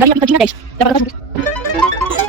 Dari aplicazione guys. Dapat dapat. Dari aplicazione guys. Dapat dapat.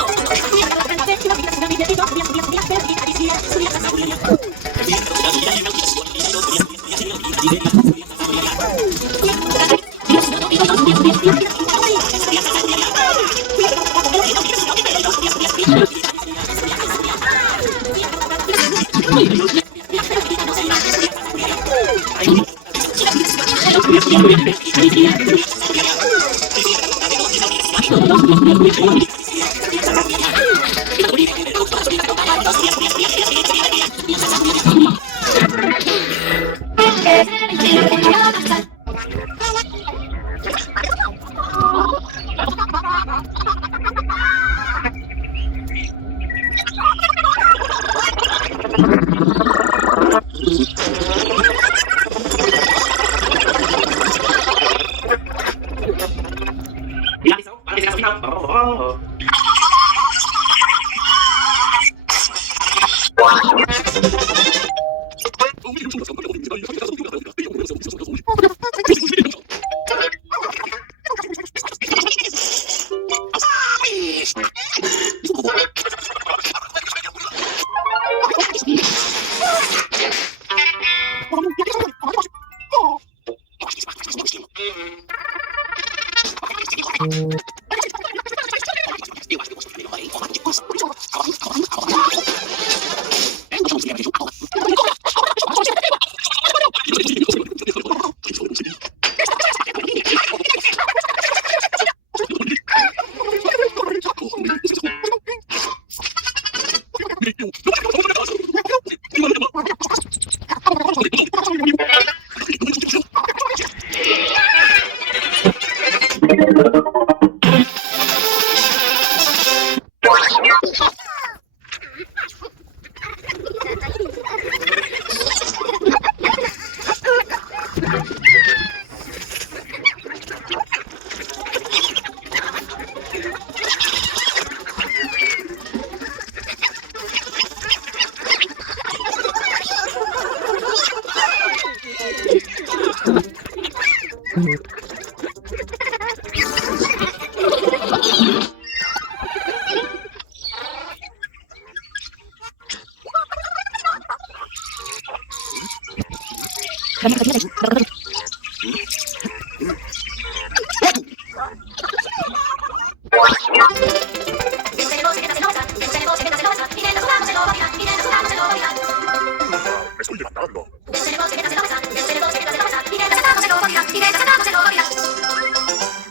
Me estoy levantando. Me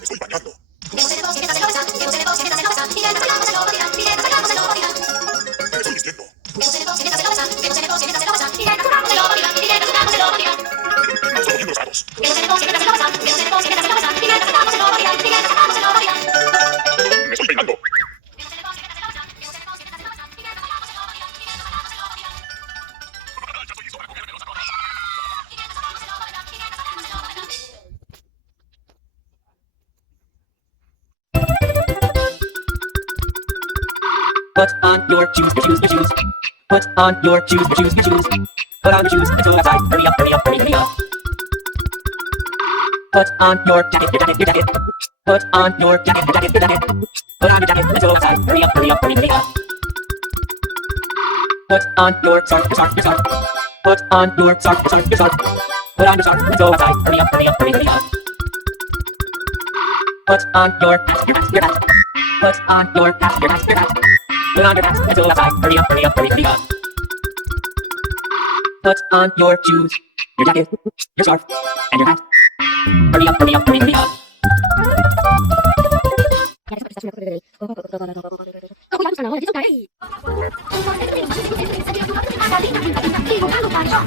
estoy bañando. Me estoy vistiendo. Estoy moviendo los brazos. Me estoy peinando. Put on your shoes, your shoes, your shoes. Put on your shoes, your shoes, your shoes. Put on your shoes and go outside. Hurry up, hurry up, hurry, hurry up. Put on your jacket, your jacket, your jacket. Put on your jacket, your jacket, your jacket. Put on your jacket, let's go outside. Hurry up, hurry up, hurry, hurry up. Put on your scarf, your scarf, your scarf. Put on your scarf, your scarf, your scarf. Put on your scarf, let's go outside. Hurry up, hurry up, hurry, hurry up. Put on your hat, your hat, your hat. Put on your hat, your hat, your hat. Put on your hat, let's go outside. Hurry up, hurry up, hurry, hurry up. Put on your shoes, your jacket, your scarf, and your hat. Hurry up, hurry up, hurry, hurry up. Dapat